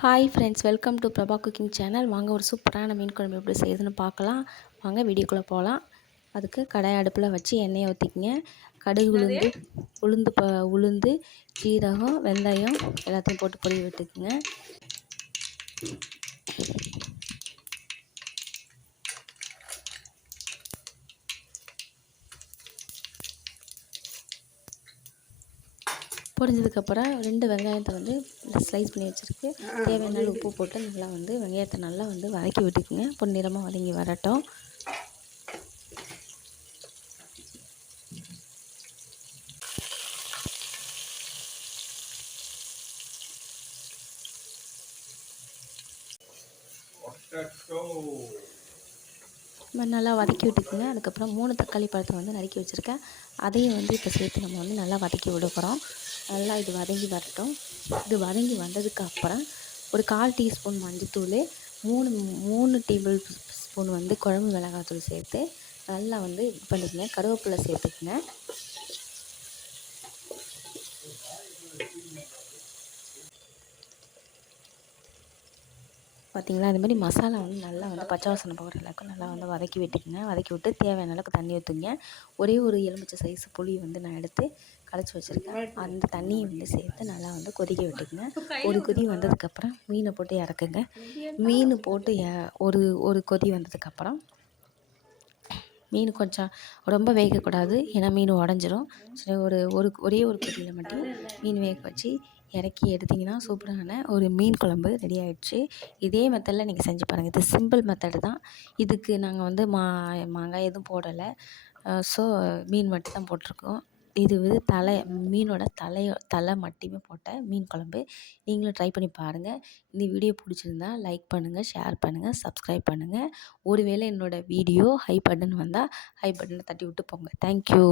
Hi friends welcome to Prabha cooking channel வாங்க ஒரு சூப்பரான மீன் குழம்பு எப்படி செய்யுதுன்னு பார்க்கலாம். வாங்க வீடியோக்குள்ளே போகலாம் அதுக்கு கடாய் அடுப்பில் வச்சு எண்ணெயை ஊற்றிக்கிங்க கடுகு உளுந்து உளுந்து ப உளுந்து ஜீரகம் வெந்தயம் எல்லாத்தையும் போட்டு பொடி விட்டுக்குங்க. பொரிஞ்சதுக்கப்புறம் ரெண்டு வெங்காயத்தை வந்து ஸ்லைஸ் பண்ணி வச்சுருக்கு. தேவையான உப்பு போட்டு நல்லா வந்து வெங்காயத்தை நல்லா வந்து வதக்கி விட்டுக்குங்க. பொன்னிறமாக வதங்கி வரட்டும். நல்லா வதக்கி விட்டுக்குங்க. அதுக்கப்புறம் மூணு தக்காளி பழத்தை வந்து நறுக்கி வச்சுருக்கேன். அதையும் வந்து இப்போ சேர்த்து நம்ம வந்து நல்லா வதக்கி விட போகிறோம் நல்லா இது வதங்கி வரட்டும். இது வதங்கி வந்ததுக்கு அப்புறம் ஒரு கால் டீஸ்பூன் மஞ்சத்தூள் மூணு மூணு டேபிள் ஸ்பூன் வந்து குழம்பு மிளகாத்தூள் சேர்த்து நல்லா வந்து இது பண்ணிக்கங்க. கருவேப்பிலை சேர்த்துக்குங்க. பார்த்தீங்களா? அது மாதிரி மசாலா வந்து நல்லா வந்து பச்சை வாசனை போகிற அளவுக்கு நல்லா வந்து வதக்கி விட்டுக்குங்க. வதக்கி விட்டு தேவையான அளவுக்கு தண்ணி ஊற்றுங்க ஒரே ஒரு எலுமிச்சை சைஸ் புளி வந்து நான் எடுத்து களைச்சி வச்சுருக்கேன். அந்த தண்ணியை வந்து சேர்த்து நல்லா வந்து கொதிக்க விட்டுக்குங்க. ஒரு கொதி வந்ததுக்கப்புறம் மீனை போட்டு இறக்குங்க. மீன் போட்டு ஒரு ஒரு கொதி வந்ததுக்கப்புறம் மீன் கொஞ்சம் ரொம்ப வேகக்கூடாது. ஏன்னா மீன் உடஞ்சிரும். சரி ஒரு ஒரு ஒரே ஒரு கொதியில் மட்டும் மீன் வேக வச்சு இறக்கி எடுத்திங்கன்னா சூப்பரான ஒரு மீன் குழம்பு ரெடி ஆகிடுச்சு இதே மெத்தடில் நீங்கள் செஞ்சு பாருங்கள் இது சிம்பிள் மெத்தடு தான். இதுக்கு நாங்கள் வந்து மா மாங்காய் எதுவும் போடலை. ஸோ மீன் மட்டும் தான் போட்டிருக்கோம். இது வந்து தலை மீனோட தலையோ தலை மட்டுமே போட்ட மீன் குழம்பு. நீங்களும் ட்ரை பண்ணி பாருங்கள் இந்த வீடியோ பிடிச்சிருந்தா லைக் பண்ணுங்கள் ஷேர் பண்ணுங்கள் சப்ஸ்கிரைப் பண்ணுங்கள் ஒருவேளை என்னோடய வீடியோ ஹை பட்டன் வந்தால் ஹை பட்டனை தட்டி விட்டு போங்க. தேங்க்யூ